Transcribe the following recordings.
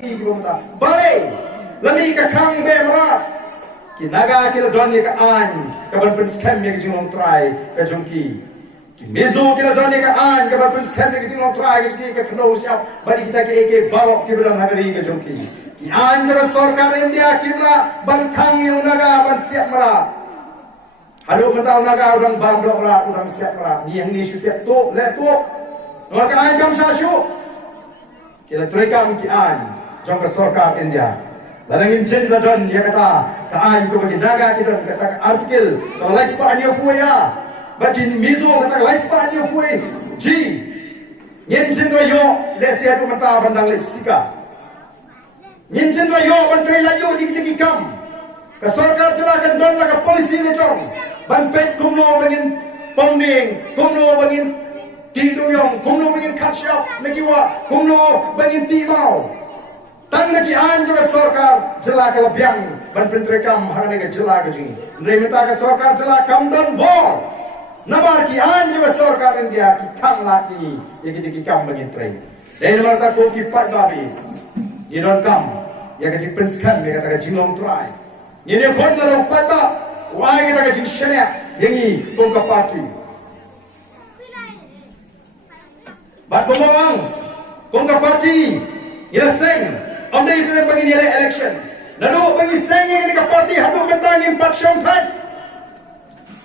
Balai lami ka khang be mara ki naga ki don ka an ka ban pen scam me ki jong try ka jong ki mezo ki don ka an ka ban pen scam me ki jong try ki ka khno sha bari kita ki ek balok ki bilang hagari ka jong ki an jara sarkar India ki na ban khang yu naga ban siap mara hadu mentau naga orang bang dok ra orang siap mara ni yang ni siap to le to maka an kam sha shu kita terekam ki an jong ka sarkar India ladangin chen la don ya kata ka an ko bagi naga ki don kata artikel to laispa anyo puya batin mizo kata laispa anyo puya ji yen chen do yo le sia tu mata bandang le sika yen chen do yo ban tre la yo dik dik kam ka sarkar celakan don la ka polisi le jong ban pet kumno bangin ponding kumno bangin tidu yong kumno bangin khatshap nakiwa kumno bangin timau tang lagi an juga sarkar jela ka labyang ban pentrekam harane ka jela ka jing remeta ka sarkar jela kam dan bor nabar ki an juga sarkar India ki khang lati ye ki kam bangin tre den marta ko ki pat babi ye don kam ye ka ji penskan me ka jingong try ye ne kon na ro pat ba wa ye ka ji shania yengi kong ka party bat bomang kong ka party ye seng Amda ibu bagi ni election. Lalu bagi saya ni ke parti hadu mentang ni 4 syong thai.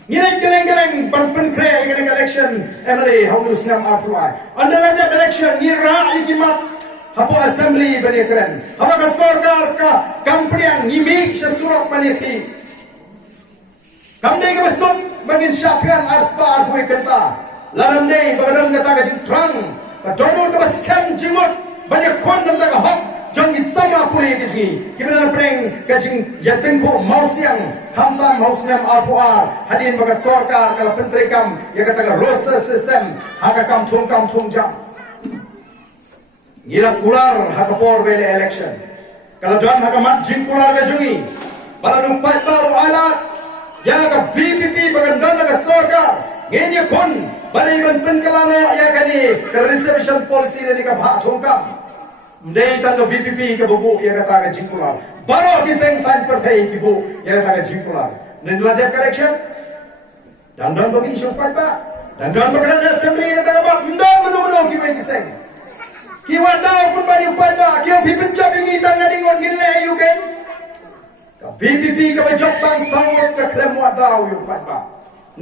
Ni geleng-geleng ban pen kre ni election MLA hadu sinam apply. Anda ada election ni ra ikimat hapo assembly bani keren. Apa ka sarkar ka kamprian ni mi surat bani ki. Kamdai ke besok bagi syakran arspa aku kata. Lalam dei bagadam kata ka jingtrang. Ka donor ke scam jimut banyak kon nam ka hak jong isama puri kiji kibran preng kajing yatin ko mausiang hamtam mausiam arpuar hadin baga sarkar kala pentrekam ya kata roster system haka kam thung jam gira kular haka por bele election kala don haka mat jing kular ga jungi bala numpat baru alat ya ka VPP baga don ga sarkar ngenya kon bala iban penkalana ya kani ka reservation policy ni ka bha thungkam Mdei tanda VPP ke buku ia kata ke jingkular. Baru diseng sign partai ke buku ia kata ke jingkular. Nindla dia election. Dan bagi isu pada. Dan berkenaan assembly ia kata apa? Mdang menu ki bagi seng. Ki wadau pun bagi pada. Ki VPP job ini tangga dingon gile you kan. VPP ke job bang sangat ke klem wadau you pada.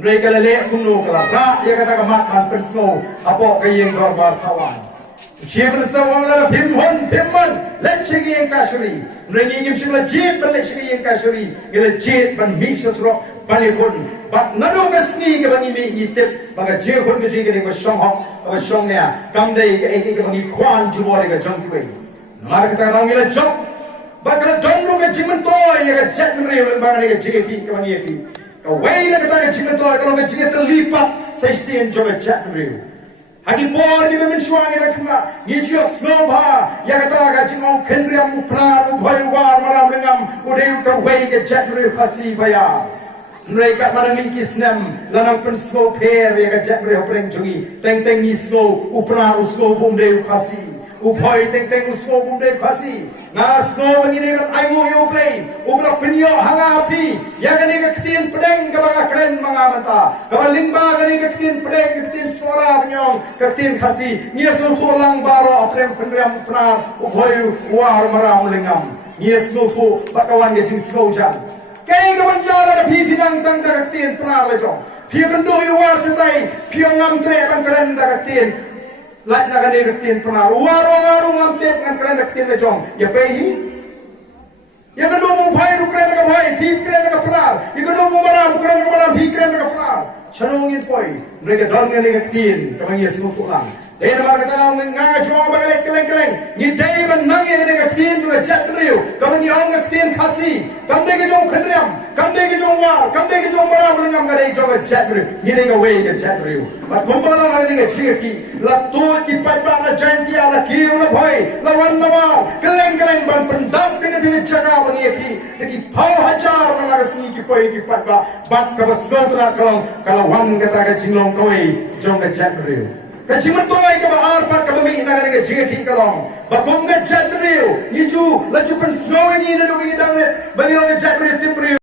Mereka lelek kuno kelak. Ia kata ke makan persmo apa ke yang korban kawan. Chief Minister wala phimhon phimman lechigi yang kasuri ngi ngim shimla jet ban lechigi yang kasuri gila jet ban mix sro bani khon bat nado kasni ke bani mi itep baga je khon ke jige ko shong hok ba shong ne kam dei ke ek ke bani khwan jubore ke jong ki bai mar ka rang gila jok ba ka donru ke jimen to ye ke jet mri ulen ba ne ke jige ki ke bani ki ka wai ne ka jimen to ka ke jige terlipat sesien joga jet mri Hagi por ni memen shuangi rakna ni jio snobha ya kata ga jingong kendriam upnar ubhai war maram lengam udai ka wei ke jatri fasi baya mereka mana mingkis nam lanang pen snow pair ya ka jatri opreng jungi teng ni snow upnar usno bumde fasi ubhai teng usno bumde fasi na snow ni ne ayo yo play ubra pinyo hanga api ya ka ne ka tin pedeng ka mga kren mga mata ka lingba ka ne ka tin pedeng ka tin sora nyong ka tin khasi ni so tholang baro aprem pendriam pra ubhai war maram lengam ni snow tho bakawan ge jing snow jan kai ka banjara da phi pinang tang da ka tin pra le jong phi kan do yu war setai phi ngam tre ban kren da ka tin Lak nak ada rektin pernah warung amtet dengan keren rektin lejong ya pehi ya kedua mu bhai ru keren ka bhai hi keren ka pernah ya kedua mu maram keren ka maram hi keren ka pernah chanongin poi mereka don dengan rektin kamang ya semua pulang dan mereka tahu mengajar jawab balik keleng ni dai ban nang ya dengan rektin tu chat riu kamang ni ong rektin khasi kam de ke jong khendriam kam de ke jong war kam de ke jong maram lengam ka dei jong chat riu ni dengan way ke chat riu but kumpala na dengan chiki la tu ki pai ba la janti ala ki la bhai la wan nawa keleng ban pendam dengan sini jaga bani ki ki phau hajar na la sini ki pai ki pai ba bat ka basot la kalau wan kata ka jinglong koi jong ka chat riu ka jimat toy ka ba ar pa ka mi na ga jige ki kalong ba kum ga chat riu ni laju pensau ini na duwing idang baliw jat tip